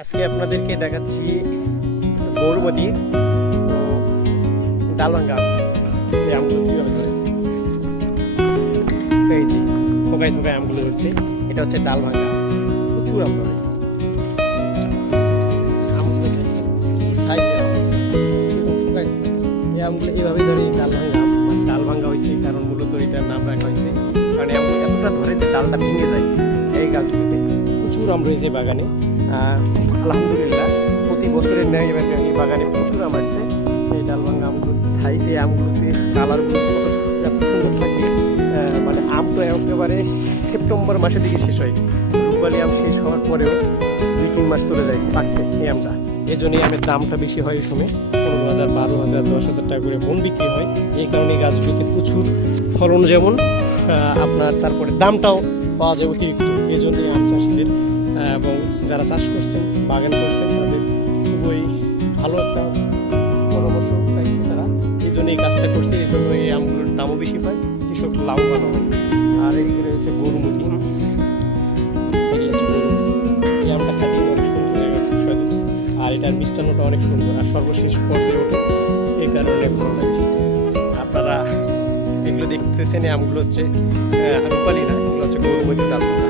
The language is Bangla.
আজকে আপনাদেরকে দেখাচ্ছি গৌরমতি ডালভাঙ্গা এই আমগুলো কীভাবে ধরে পেয়েছি থোকায় থোকায় আমগুলো ধরছে। এটা হচ্ছে ডালভাঙ্গা, প্রচুর আম ধরে। আমগুলো কি সাইজের আম থোকায় এই আমগুলো এইভাবেই ধরে। ডালভাঙ্গা আম ডালভাঙ্গা হয়েছে কারণ মূলত এটার নাম রাখা হয়েছে কারণ আমগুলো এতটা ধরে যে ডালটা ভেঙে যায়। এই গাছগুলোতে প্রচুর আম রয়েছে বাগানে। আলহামদুলিল্লাহ প্রতি বছরের ন্যায় এবার এই বাগানে প্রচুর আম আসছে। এই ডালভাঙ্গা আমগুলোর সাইজ, এই আমগুলোতে কালারগুলো এত সুন্দর থাকে। মানে আম তো একেবারে সেপ্টেম্বর মাসের দিকে শেষ হয়। রূপালি আম শেষ হওয়ার পরেও 2-3 মাস চলে যায় পাকতে এই আমটা। এই জন্যই আমের দামটা বেশি হয় এই সময়। 15,000, 12,000, 10,000 টাকা করে মন বিক্রি হয়। এই কারণে এই গাছগুলোতে প্রচুর ফলন যেমন আপনার তারপরে দামটাও পাওয়া যায় অতিরিক্ত। এই জন্যই আম চাষিদের এবং যারা চাষ করছেন বাগান করছেন তাদের খুবই ভালো একটা পরামর্শ পাইছে তারা। এই জন্য এই কাজটা করছে, এই জন্য এই আমগুলোর দামও বেশি পায়, কৃষক লাভবান হয়। আর এইগুলো হচ্ছে গরুমতি। এই আমটা খাটিয়ে অনেক সুন্দর সুস্বাদু, আর এটার মিষ্টান্নটা অনেক সুন্দর, আর সর্বশেষ পর্যায়ে ওঠে এই কারণে ভালো লাগে। আপনারা এগুলো দেখতেছেন, এই আমগুলো হচ্ছে রূপালি না, এগুলো হচ্ছে গরুমতি ডালভাঙ্গা।